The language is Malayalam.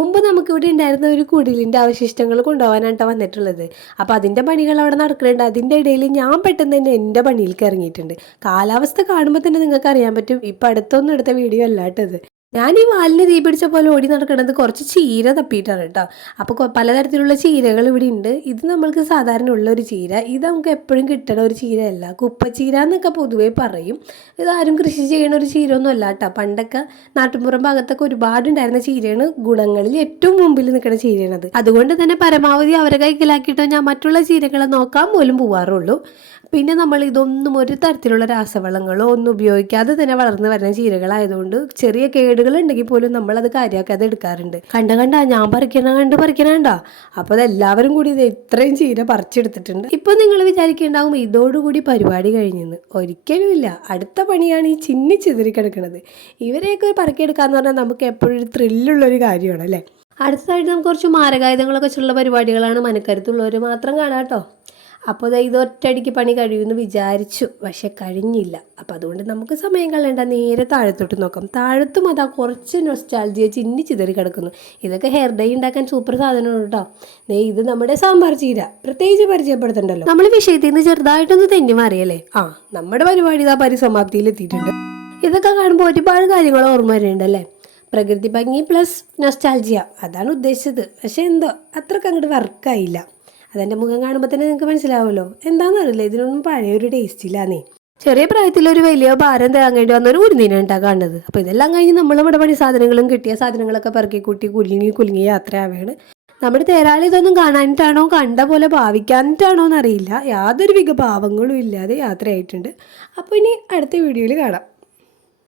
മുമ്പ് നമുക്കിവിടെ ഉണ്ടായിരുന്ന ഒരു കുടിലിൻ്റെ അവശിഷ്ടങ്ങൾ കൊണ്ടുപോകാനായിട്ടാണ് വന്നിട്ടുള്ളത്. അപ്പോൾ അതിൻ്റെ പണികൾ അവിടെ നടക്കുന്നുണ്ട്. അതിൻ്റെ ഇടയിൽ ഞാൻ പെട്ടെന്ന് തന്നെ എൻ്റെ പണിയിലേക്ക് ഇറങ്ങിയിട്ടുണ്ട്. കാലാവസ്ഥ കാണുമ്പോൾ തന്നെ നിങ്ങൾക്ക് അറിയാൻ പറ്റും ഇപ്പം അടുത്തൊന്നും എടുത്ത വീഡിയോ അല്ലാട്ടത്. ഞാൻ ഈ വാലിന് തീ പിടിച്ച പോലെ ഓടി നടക്കുന്നത് കുറച്ച് ചീര തപ്പിയിട്ടാണ് കേട്ടോ. അപ്പോൾ പലതരത്തിലുള്ള ചീരകൾ ഇവിടെ ഉണ്ട്. ഇത് നമ്മൾക്ക് സാധാരണ ഉള്ള ഒരു ചീര. ഇത് നമുക്ക് എപ്പോഴും കിട്ടണ ഒരു ചീരയല്ല, കുപ്പച്ചീര എന്നൊക്കെ പൊതുവേ പറയും. ഇതാരും കൃഷി ചെയ്യണ ഒരു ചീര ഒന്നും അല്ല കേട്ടോ. പണ്ടൊക്കെ നാട്ടുമ്പുറം ഭാഗത്തൊക്കെ ഒരുപാടുണ്ടായിരുന്ന ചീരയാണ്, ഗുണങ്ങളിൽ ഏറ്റവും മുമ്പിൽ നിൽക്കുന്ന ചീരയാണത്. അതുകൊണ്ട് തന്നെ പരമാവധി അവരെ കൈക്കലാക്കിയിട്ടോ ഞാൻ മറ്റുള്ള ചീരകളെ നോക്കാൻ പോലും പോവാറുള്ളൂ. പിന്നെ നമ്മൾ ഇതൊന്നും ഒരു തരത്തിലുള്ള രാസവളങ്ങളോ ഒന്നും ഉപയോഗിക്കാതെ തന്നെ വളർന്നു വരുന്ന ചീരകളായതുകൊണ്ട് ചെറിയ കേടുകൾ ഉണ്ടെങ്കിൽ പോലും നമ്മളത് കാര്യമാക്കാതെ എടുക്കാറുണ്ട്. കണ്ട ഞാൻ പറിക്കണ അപ്പോൾ അതെല്ലാവരും കൂടി ഇത് ഇത്രയും ചീര പറിച്ചെടുത്തിട്ടുണ്ട്. ഇപ്പൊ നിങ്ങൾ വിചാരിക്കേണ്ടാവും ഇതോടുകൂടി പരിപാടി കഴിഞ്ഞെന്ന്. ഒരിക്കലും ഇല്ല. അടുത്ത പണിയാണ് ഈ ചിന്നി ചിതറി കിടക്കുന്നത്. ഇവരെയൊക്കെ പറക്കിയെടുക്കാന്ന് പറഞ്ഞാൽ നമുക്ക് എപ്പോഴും ഒരു ത്രില്ലുള്ളൊരു കാര്യമാണ് അല്ലേ. അടുത്തതായിട്ട് നമുക്ക് കുറച്ച് മാരകായുധങ്ങളൊക്കെ വെച്ചുള്ള പരിപാടികളാണ്. മനക്കരുത്തുള്ളവർ മാത്രം കാണാം കേട്ടോ. അപ്പോൾ ഇത് ഒറ്റയടിക്ക് പണി കഴിയുമെന്ന് വിചാരിച്ചു, പക്ഷെ കഴിഞ്ഞില്ല. അപ്പോൾ അതുകൊണ്ട് നമുക്ക് സമയം കളയണ്ട, നേരെ താഴത്തോട്ട് നോക്കാം. താഴത്തും അതാ കുറച്ച് നൊസ്റ്റാൾജിയ ചിന്നി ചിതറി കിടക്കുന്നു. ഇതൊക്കെ ഹെയർ ഡൈ ഉണ്ടാക്കാൻ സൂപ്പർ സാധനമാണ് കേട്ടോ. ഇത് നമ്മുടെ സാമ്പാർ ചീര, പ്രത്യേകിച്ച് പരിചയപ്പെടുത്തണ്ടല്ലോ. നമ്മൾ വിഷയത്തിൽ നിന്ന് ചെറുതായിട്ടൊന്ന് തെന്നി മാറിയല്ലേ. നമ്മുടെ പരിപാടി ഇതാ പരിസമാപ്തിയിൽ എത്തിയിട്ടുണ്ട്. ഇതൊക്കെ കാണുമ്പോൾ ഒരുപാട് കാര്യങ്ങൾ ഓർമ്മ വരുന്നുണ്ടല്ലേ. പ്രകൃതി ഭംഗി പ്ലസ് നൊസ്റ്റാൾജിയ, അതാണ് ഉദ്ദേശിച്ചത്. പക്ഷെ എന്തോ അത്രയ്ക്ക് അങ്ങോട്ട് വർക്കായില്ല. അതെൻ്റെ മുഖം കാണുമ്പോൾ തന്നെ നിങ്ങൾക്ക് മനസ്സിലാവുമല്ലോ. എന്താണെന്നറിയില്ല, ഇതിനൊന്നും പഴയൊരു ടേസ്റ്റ് ഇല്ലാന്നേ. ചെറിയ പ്രായത്തിലൊരു വലിയ ഭാരം താങ്ങേണ്ടി വന്നൊരു കുരുന്നീനാണ് കാണുന്നത്. അപ്പോൾ ഇതെല്ലാം കഴിഞ്ഞ് നമ്മൾ നമ്മുടെ പണി സാധനങ്ങളും കിട്ടിയ സാധനങ്ങളൊക്കെ പെറുക്കി കൂട്ടി കുലുങ്ങി യാത്രയാവുകയാണ്. നമ്മുടെ തേരാളി ഇതൊന്നും കാണാനിട്ടാണോ കണ്ട പോലെ ഭാവിക്കാനിട്ടാണോ എന്നറിയില്ല. യാതൊരു ഭാവങ്ങളും ഇല്ലാതെ യാത്രയായിട്ടുണ്ട്. അപ്പോൾ ഇനി അടുത്ത വീഡിയോയിൽ കാണാം.